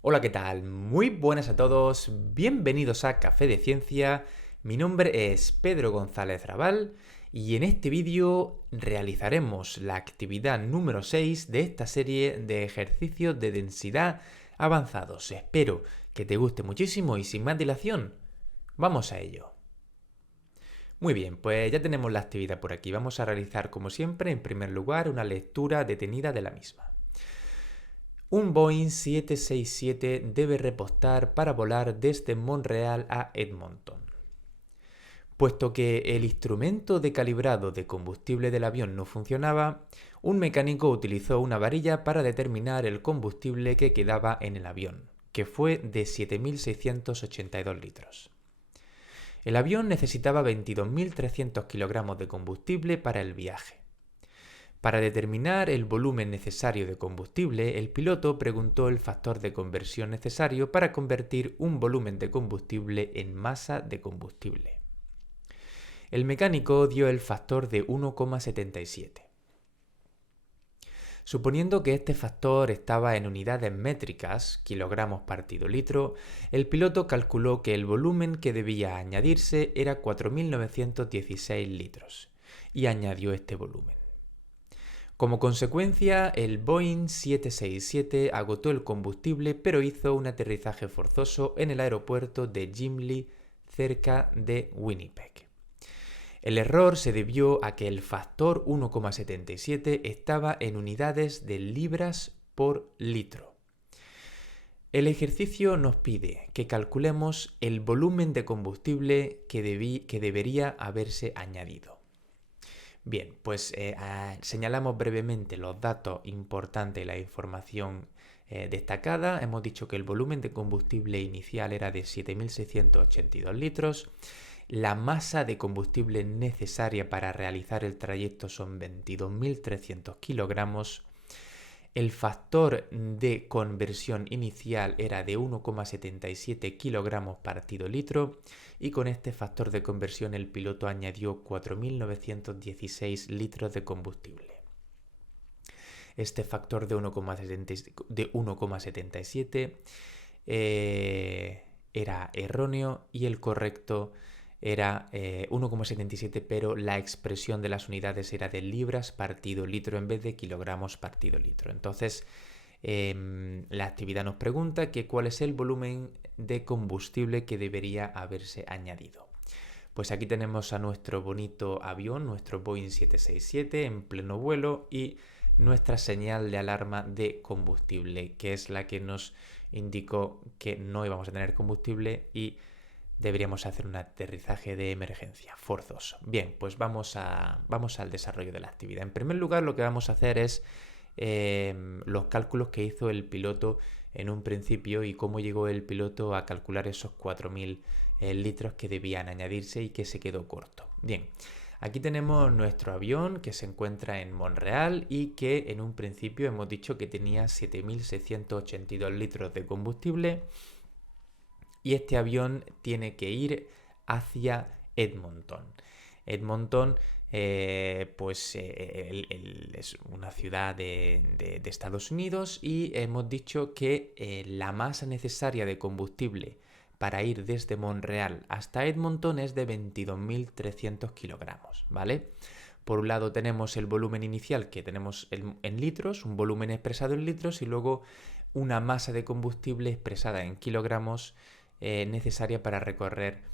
Hola, ¿qué tal? Muy buenas a todos, bienvenidos a Café de Ciencia. Mi nombre es Pedro González Raval y en este vídeo realizaremos la actividad número 6 de esta serie de ejercicios de densidad avanzados. Espero que te guste muchísimo y sin más dilación, vamos a ello. Muy bien, pues ya tenemos la actividad por aquí. Vamos a realizar, como siempre, en primer lugar, una lectura detenida de la misma. Un Boeing 767 debe repostar para volar desde Montreal a Edmonton. Puesto que el instrumento de calibrado de combustible del avión no funcionaba, un mecánico utilizó una varilla para determinar el combustible que quedaba en el avión, que fue de 7.682 litros. El avión necesitaba 22.300 kilogramos de combustible para el viaje. Para determinar el volumen necesario de combustible, el piloto preguntó el factor de conversión necesario para convertir un volumen de combustible en masa de combustible. El mecánico dio el factor de 1,77. Suponiendo que este factor estaba en unidades métricas, kilogramos partido litro, el piloto calculó que el volumen que debía añadirse era 4.916 litros, y añadió este volumen. Como consecuencia, el Boeing 767 agotó el combustible, pero hizo un aterrizaje forzoso en el aeropuerto de Gimli, cerca de Winnipeg. El error se debió a que el factor 1,77 estaba en unidades de libras por litro. El ejercicio nos pide que calculemos el volumen de combustible que debería haberse añadido. Bien, pues señalamos brevemente los datos importantes y la información destacada. Hemos dicho que el volumen de combustible inicial era de 7.682 litros. La masa de combustible necesaria para realizar el trayecto son 22.300 kilogramos. El factor de conversión inicial era de 1,77 kilogramos partido litro y con este factor de conversión el piloto añadió 4.916 litros de combustible. Este factor de 1,77 era erróneo y el correcto era 1,77, pero la expresión de las unidades era de libras partido litro en vez de kilogramos partido litro. Entonces, la actividad nos pregunta que cuál es el volumen de combustible que debería haberse añadido. Pues aquí tenemos a nuestro bonito avión, nuestro Boeing 767 en pleno vuelo y nuestra señal de alarma de combustible, que es la que nos indicó que no íbamos a tener combustible y deberíamos hacer un aterrizaje de emergencia forzoso. Bien, pues vamos al desarrollo de la actividad. En primer lugar, lo que vamos a hacer es los cálculos que hizo el piloto en un principio y cómo llegó el piloto a calcular esos 4.000 litros que debían añadirse y que se quedó corto. Bien, aquí tenemos nuestro avión que se encuentra en Montreal y que en un principio hemos dicho que tenía 7.682 litros de combustible. Y este avión tiene que ir hacia Edmonton. Edmonton es una ciudad de Estados Unidos y hemos dicho que la masa necesaria de combustible para ir desde Montreal hasta Edmonton es de 22.300 kilogramos, ¿vale? Por un lado tenemos el volumen inicial que tenemos en litros, un volumen expresado en litros y luego una masa de combustible expresada en kilogramos necesaria para recorrer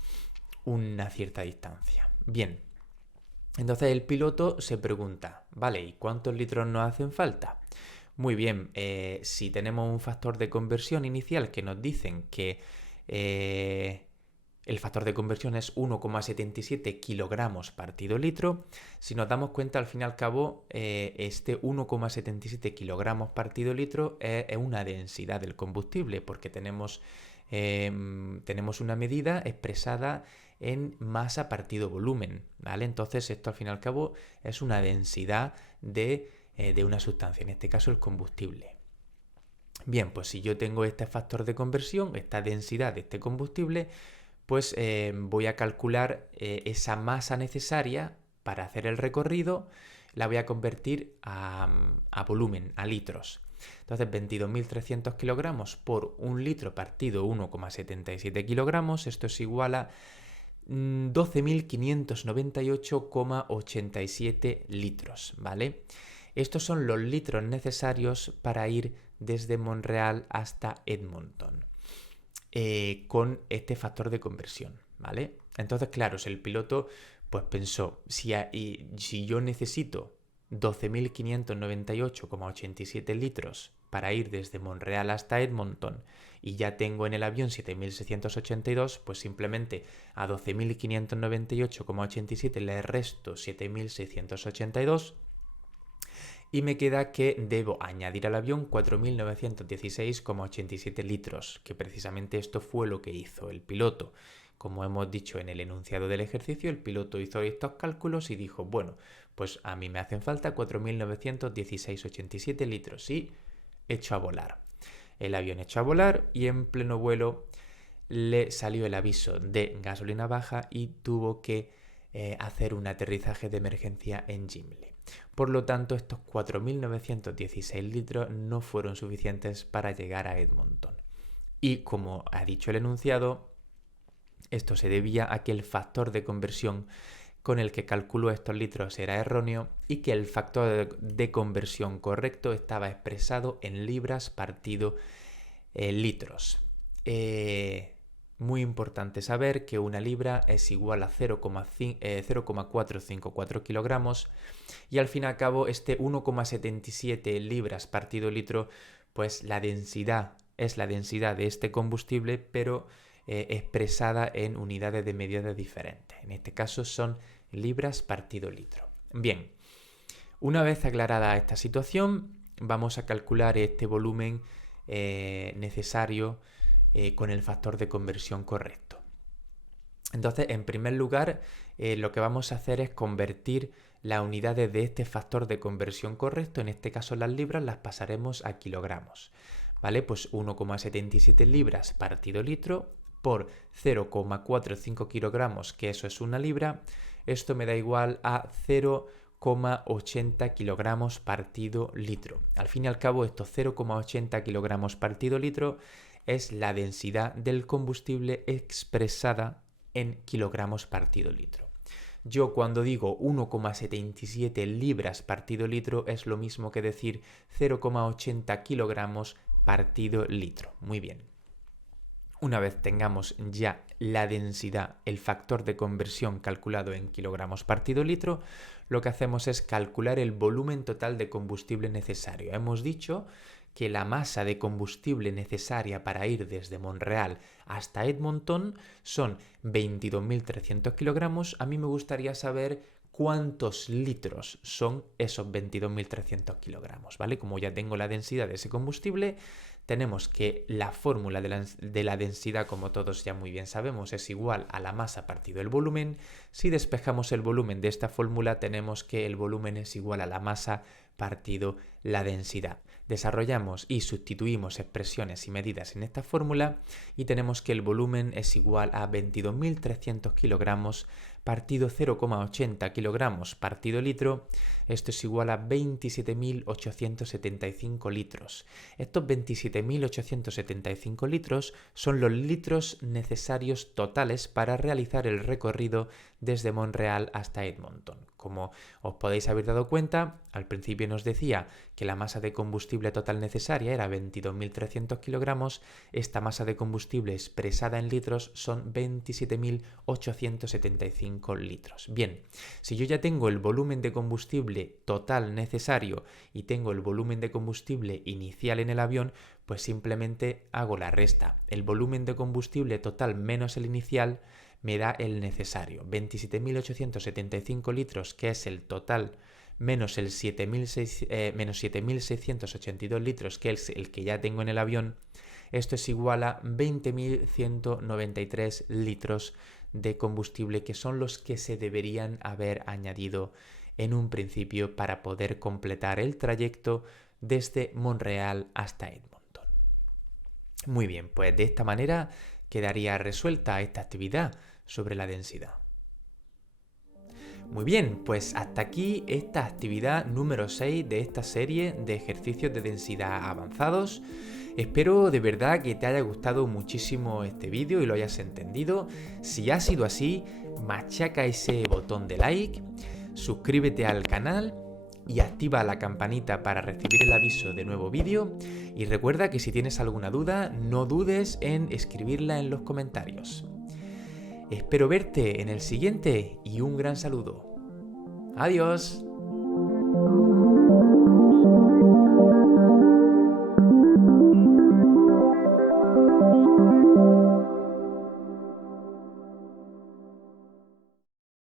una cierta distancia. Bien, entonces el piloto se pregunta, vale, ¿y cuántos litros nos hacen falta? Muy bien, si tenemos un factor de conversión inicial que nos dicen que el factor de conversión es 1,77 kilogramos partido litro, si nos damos cuenta al fin y al cabo este 1,77 kilogramos partido litro es una densidad del combustible porque tenemos una medida expresada en masa partido volumen, ¿vale? Entonces esto al fin y al cabo es una densidad de una sustancia, en este caso el combustible. Bien, pues si yo tengo este factor de conversión, esta densidad de este combustible, pues voy a calcular esa masa necesaria para hacer el recorrido, la voy a convertir a volumen, a litros. Entonces 22.300 kilogramos por un litro partido 1,77 kilogramos, esto es igual a 12.598,87 litros, ¿vale? Estos son los litros necesarios para ir desde Montreal hasta Edmonton con este factor de conversión, ¿vale? Entonces, claro, si el piloto pues pensó, si yo necesito 12.598,87 litros para ir desde Montreal hasta Edmonton y ya tengo en el avión 7.682, pues simplemente a 12.598,87 le resto 7.682 y me queda que debo añadir al avión 4.916,87 litros, que precisamente esto fue lo que hizo el piloto. Como hemos dicho en el enunciado del ejercicio, el piloto hizo estos cálculos y dijo, bueno, pues a mí me hacen falta 4.916,87 litros y echo a volar. El avión echó a volar y en pleno vuelo le salió el aviso de gasolina baja y tuvo que hacer un aterrizaje de emergencia en Gimli. Por lo tanto, estos 4.916 litros no fueron suficientes para llegar a Edmonton. Y como ha dicho el enunciado, esto se debía a que el factor de conversión con el que calculó estos litros era erróneo y que el factor de conversión correcto estaba expresado en libras partido litros. Muy importante saber que una libra es igual a 0,454 kilogramos y al fin y al cabo este 1,77 libras partido litro, pues la densidad es la densidad de este combustible, pero expresada en unidades de medida diferentes. En este caso son libras partido litro. Bien, una vez aclarada esta situación, vamos a calcular este volumen necesario con el factor de conversión correcto. Entonces, en primer lugar, lo que vamos a hacer es convertir las unidades de este factor de conversión correcto, en este caso las libras, las pasaremos a kilogramos. ¿Vale? Pues 1,77 libras partido litro por 0,45 kilogramos, que eso es una libra, esto me da igual a 0,80 kilogramos partido litro. Al fin y al cabo, estos 0,80 kilogramos partido litro es la densidad del combustible expresada en kilogramos partido litro. Yo cuando digo 1,77 libras partido litro es lo mismo que decir 0,80 kilogramos partido litro. Muy bien. Una vez tengamos ya la densidad, el factor de conversión calculado en kilogramos partido litro, lo que hacemos es calcular el volumen total de combustible necesario. Hemos dicho que la masa de combustible necesaria para ir desde Montreal hasta Edmonton son 22.300 kilogramos. A mí me gustaría saber cuántos litros son esos 22.300 kilogramos, ¿vale? Como ya tengo la densidad de ese combustible, tenemos que la fórmula de la densidad, como todos ya muy bien sabemos, es igual a la masa partido el volumen. Si despejamos el volumen de esta fórmula, tenemos que el volumen es igual a la masa partido la densidad. Desarrollamos y sustituimos expresiones y medidas en esta fórmula y tenemos que el volumen es igual a 22.300 kilogramos partido 0,80 kilogramos partido litro. Esto es igual a 27.875 litros. Estos 27.875 litros son los litros necesarios totales para realizar el recorrido desde Montreal hasta Edmonton. Como os podéis haber dado cuenta, al principio nos decía que la masa de combustible total necesaria era 22.300 kilogramos. Esta masa de combustible expresada en litros son 27.875 litros. Bien, si yo ya tengo el volumen de combustible total necesario y tengo el volumen de combustible inicial en el avión, pues simplemente hago la resta. El volumen de combustible total menos el inicial me da el necesario. 27.875 litros, que es el total, menos el 7.682 litros, que es el que ya tengo en el avión. Esto es igual a 20.193 litros de combustible, que son los que se deberían haber añadido en un principio para poder completar el trayecto desde Montreal hasta Edmonton. Muy bien, pues de esta manera quedaría resuelta esta actividad sobre la densidad. Muy bien, pues hasta aquí esta actividad número 6 de esta serie de ejercicios de densidad avanzados. Espero de verdad que te haya gustado muchísimo este vídeo y lo hayas entendido. Si ha sido así, machaca ese botón de like, suscríbete al canal y activa la campanita para recibir el aviso de nuevo vídeo. Y recuerda que si tienes alguna duda, no dudes en escribirla en los comentarios. Espero verte en el siguiente y un gran saludo. Adiós.